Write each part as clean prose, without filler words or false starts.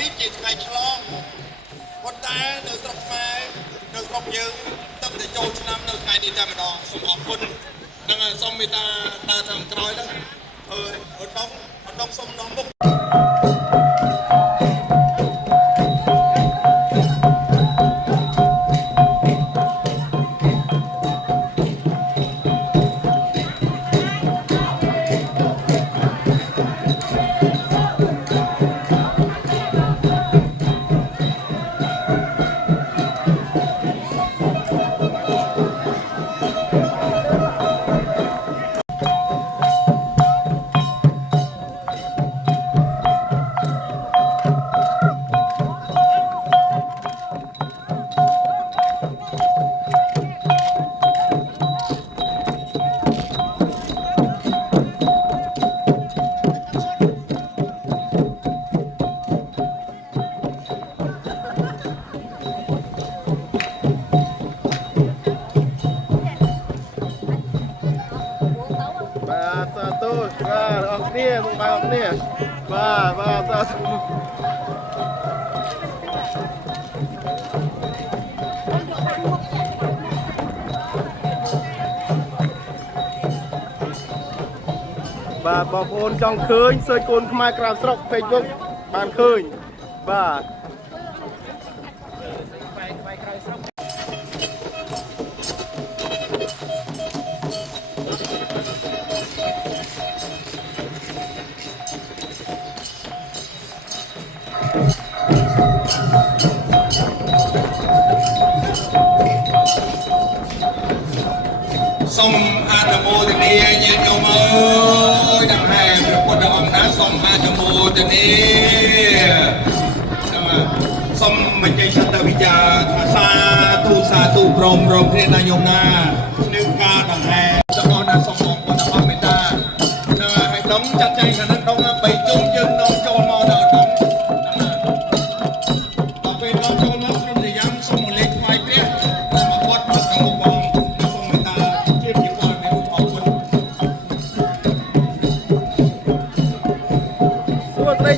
នេះជាថ្ងៃឆ្លងប៉ុន្តែនៅស្រុកខ្មែរនៅស្រុកយើងទឹកតែចូលឆ្នាំនៅថ្ងៃនេះតែម្ដងសូមអរគុណនិងសូមមេត្តាដើរខាងក្រោយទៅឧត្តមសូមនាំមុខបាទសាទរបាទអរគ្នាបងប្អូនគ្នាបាទសាទរបាទបងប្អូនចង់ឃើញសើចកូនខ្មែរក្រៅស្រុក Facebook បានឃើញបាទសូមអនុមោទនាញាតិញោមអើយដង្ហែព្រះពុទ្ធអង្គណាសូមអនុមោទនាសូមមជ្ឈិសតវិជ្ជាសាធុព្រមគ្នាណាញោមណានឹងការដង្ហែទាំងអស់ណាសូមអរគុណអរមេត្តាហើយដងចាត់ចែងខាងនេះដង3ជុំយើងនាំចូលមកដល់ដងដល់ពេលនាំចូលមកក្រុមរាយ៉ាងសូមលេខថ្វាយព្រះមកវត្តមកខាងមុខបង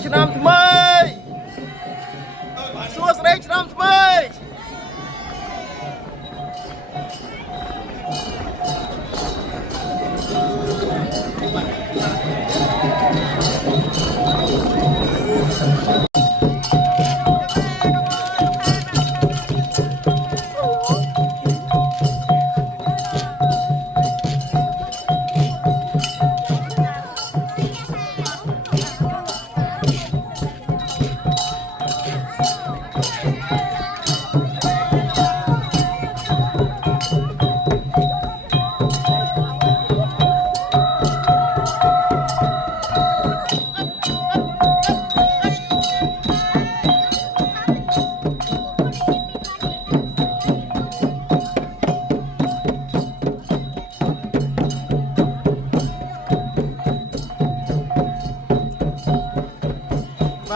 ឆ្នាំថ្មីសួស្តីឆ្នាំថ្មី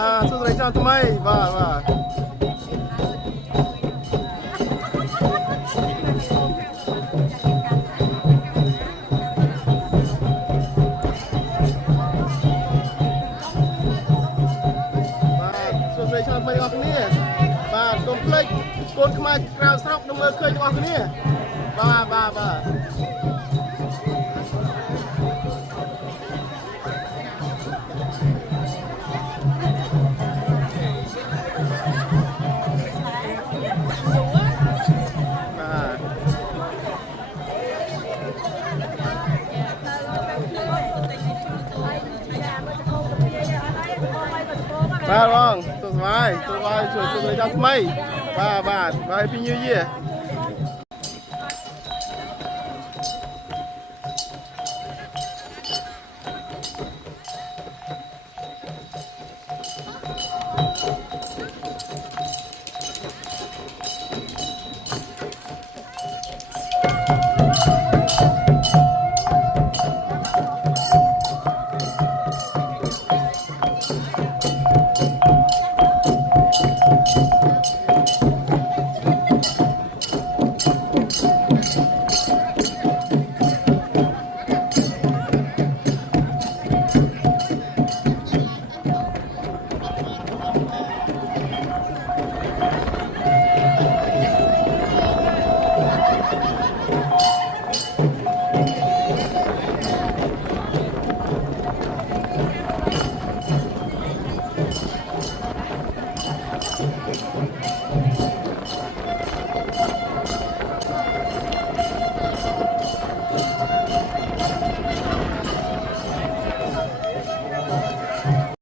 បាទសួស្តីឆ្នាំថ្មីបាទសួស្តីឆ្នាំថ្មីបងប្អូនគ្នាបាទកុំភ្លេចកូនខ្មែរក្រៅស្រុកនឹងមើលឃើញបងប្អូនគ្នាបាទបងសួស្តីឆ្នាំថ្មីបាទ Happy New Year